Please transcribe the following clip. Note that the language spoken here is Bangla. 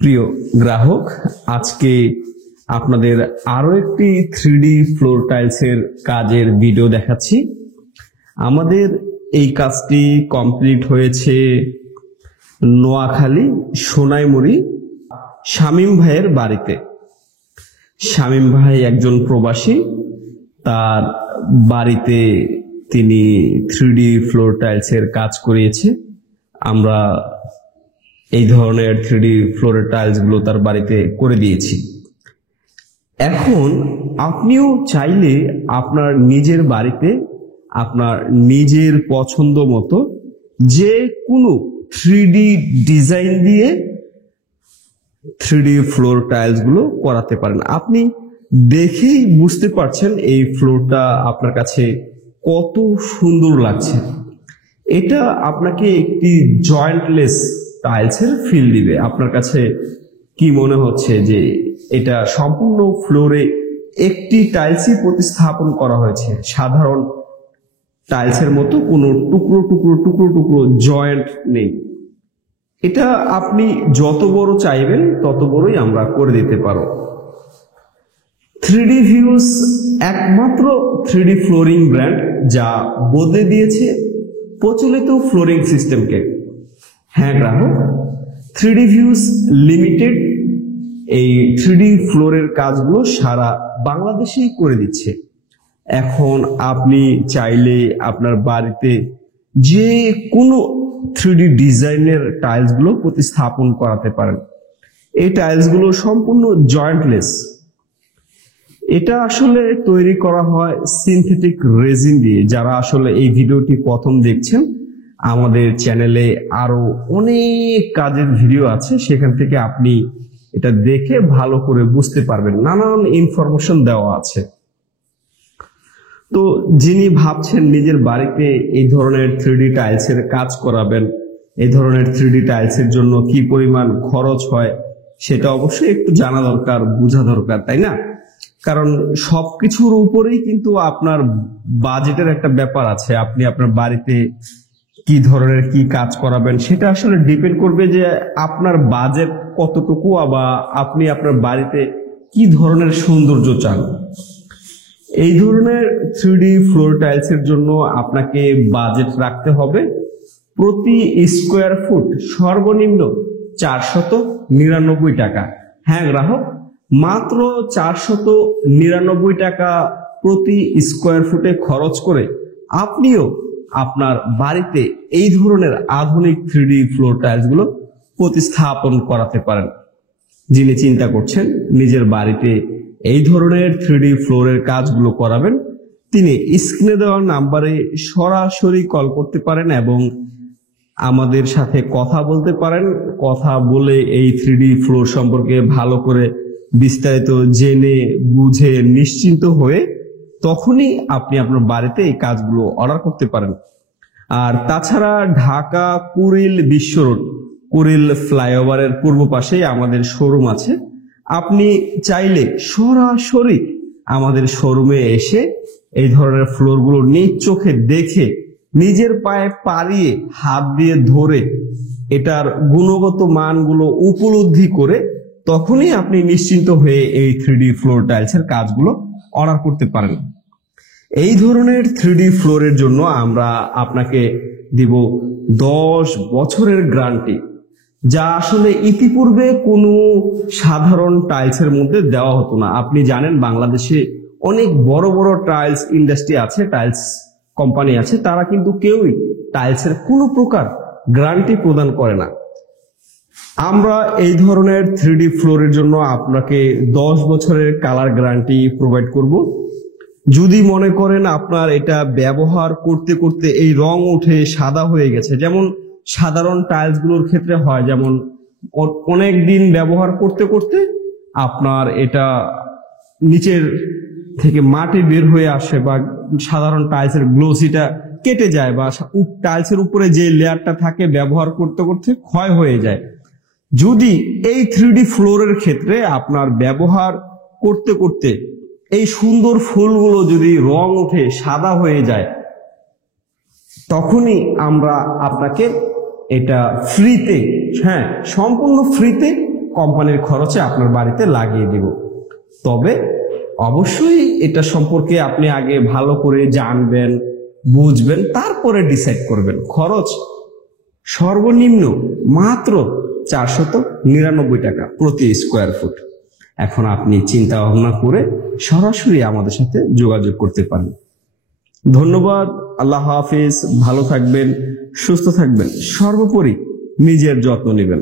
প্রিয় গ্রাহক, আজকে আপনাদের আরো একটি 3D ফ্লোর টাইলসের কাজের ভিডিও দেখাচ্ছি। আমাদের এই কাজটি কমপ্লিট হয়েছে নোয়াখালী সোনাইমুড়ি শামীম ভাইয়ের বাড়িতে। শামীম ভাই একজন প্রবাসী, তার বাড়িতে তিনি 3D ফ্লোর টাইলসের কাজ করিয়েছে। আমরা এই ধরনের 3D ফ্লোরের টাইলস গুলো তার বাড়িতে করে দিয়েছি। এখন আপনিও চাইলে আপনার নিজের বাড়িতে আপনার নিজের পছন্দ মতো যে কোনো 3D ডিজাইন দিয়ে 3D ফ্লোর টাইলস গুলো করাতে পারেন। আপনি দেখেই বুঝতে পারছেন এই ফ্লোরটা আপনার কাছে কত সুন্দর লাগছে। এটা আপনাকে একটি জয়েন্টলেস টাইলসের ফিল দিবে। আপনার কাছে কি মনে হচ্ছে যে এটা সম্পূর্ণ ফ্লোরে একটি টাইলসই প্রতিস্থাপন করা হয়েছে, সাধারণ টাইলসের মতো কোনো টুকরো টুকরো টুকরো টুকরো জয়েন্ট নেই। এটা আপনি যত বড় চাইবেন তত বড়ই আমরা করে দিতে পারো। 3D ভিউজ একমাত্র 3D ফ্লোরিং ব্র্যান্ড যা বদলে দিয়েছে প্রচলিত ফ্লোরিং সিস্টেমকে। হ্যাঁ গ্রাহক, 3D ভিউজ লিমিটেড এই 3D ফ্লোরের কাজগুলো সারা বাংলাদেশেই করে দিচ্ছে। এখন আপনি চাইলে আপনার বাড়িতে যে কোনো 3D ডিজাইনের টাইলসগুলো প্রতিস্থাপন করাতে পারেন। এই টাইলসগুলো সম্পূর্ণ জয়েন্টলেস। এটা আসলে তৈরি করা হয় সিনথেটিক রেজিন দিয়ে। যারা আসলে এই ভিডিওটি প্রথম দেখছেন, আমাদের চ্যানেলে আরো অনেক কাজের ভিডিও আছে, সেখান থেকে আপনি এটা দেখে ভালো করে বুঝতে পারবেন। নানান ইনফরমেশন দেওয়া আছে। তো যিনি ভাবছেন নিজের বাড়িতে এই ধরনের 3D টাইলসের কাজ করাবেন, এই ধরনের 3D টাইলসের জন্য কি পরিমাণ খরচ হয় সেটা অবশ্যই একটু জানা দরকার, বোঝা দরকার, তাই না? কারণ সবকিছুর উপরেই কিন্তু আপনার বাজেটের একটা ব্যাপার আছে। আপনি আপনার বাড়িতে কি ধরনের কি কাজ করাবেন সেটা আসলে ডিপেন্ড করবে যে আপনার বাজেট কতটুকু, বা আপনি আপনার বাড়িতে কি ধরনের সৌন্দর্য চান। এই ধরনের 3D ফ্লোর টাইলসের জন্য আপনাকে বাজেট রাখতে হবে প্রতি স্কোয়ার ফুট সর্বনিম্ন 499 টাকা। হ্যাঁ গ্রাহক, মাত্র 499 টাকা প্রতি স্কোয়ার ফুটে খরচ করে আপনিও আপনার বাড়িতে এই ধরনের আধুনিক 3D ফ্লোর টাইলস গুলো প্রতিস্থাপন করাতে পারেন। যিনি চিন্তা করছেন নিজের বাড়িতে এই ধরনের 3D ফ্লোরের কাজগুলো করাবেন, তিনি স্ক্রিনে দেওয়া নাম্বারে সরাসরি কল করতে পারেন এবং আমাদের সাথে কথা বলতে পারেন। কথা বলে এই 3D ফ্লোর সম্পর্কে ভালো করে বিস্তারিত জেনে বুঝে নিশ্চিন্ত হয়ে তখনই আপনি আপনার বাড়িতে এই কাজগুলো অর্ডার করতে পারেন। আর তাছাড়া ঢাকা কুড়িল বিশ্ব রোড, কুড়িল ফ্লাইওভারের পূর্ব পাশেই আমাদের শোরুম আছে। আপনি চাইলে সরাসরি আমাদের শোরুমে এসে এই ধরনের ফ্লোরগুলো নিজ চোখে দেখে নিজের পায়ে পাড়িয়ে হাত দিয়ে ধরে এটার গুণগত মানগুলো উপলব্ধি করে তখনই আপনি নিশ্চিন্ত হয়ে এই 3D ফ্লোর টাইলসের কাজগুলো অর্ডার করতে পারেন। এই ধরনের 3D ফ্লোরের জন্য আমরা আপনাকে দিব 10 বছরের গ্যারান্টি, যা আসলে ইতিপূর্বে কোনো সাধারণ টাইলসের মধ্যে দেওয়া হতো না। আপনি জানেন বাংলাদেশে অনেক বড় বড় টাইলস ইন্ডাস্ট্রি আছে, টাইলস কোম্পানি আছে, তারা কিন্তু কেউই টাইলসের কোনো প্রকার গ্যারান্টি প্রদান করে না। আমরা এই ধরনের 3D ফ্লোরের জন্য আপনাকে 10 বছরের কালার গ্যারান্টি প্রোভাইড করব। যদি মনে করেন আপনার এটা ব্যবহার করতে করতে এই রং উঠে সাদা হয়ে গেছে, যেমন সাধারণ টাইলস গুলোর ক্ষেত্রে হয়, যেমন অনেক দিন ব্যবহার করতে করতে আপনার এটা নিচের থেকে মাটি বের হয়ে আসে, বা সাধারণ টাইলসের গ্লোসিটা কেটে যায়, বা টাইলসের উপরে যে লেয়ারটা থাকে ব্যবহার করতে করতে ক্ষয় হয়ে যায়। যদি এই 3D ফ্লোরের ক্ষেত্রে আপনার ব্যবহার করতে করতে এই সুন্দর ফুলগুলো যদি রং উঠে সাদা হয়ে যায়, তখনই আমরা আপনাকে এটা ফ্রিতে, হ্যাঁ সম্পূর্ণ ফ্রিতে কোম্পানির খরচে আপনার বাড়িতে লাগিয়ে দিব। তবে অবশ্যই এটা সম্পর্কে আপনি আগে ভালো করে জানবেন, বুঝবেন, তারপরে ডিসাইড করবেন। খরচ সর্বনিম্ন মাত্র 499 টাকা প্রতি স্কোয়ার ফুট। এখন আপনি চিন্তা ভাবনা করে সরাসরি আমাদের সাথে যোগাযোগ করতে পারেন। ধন্যবাদ। আল্লাহ হাফিজ। ভালো থাকবেন, সুস্থ থাকবেন, সর্বোপরি নিজের যত্ন নেবেন।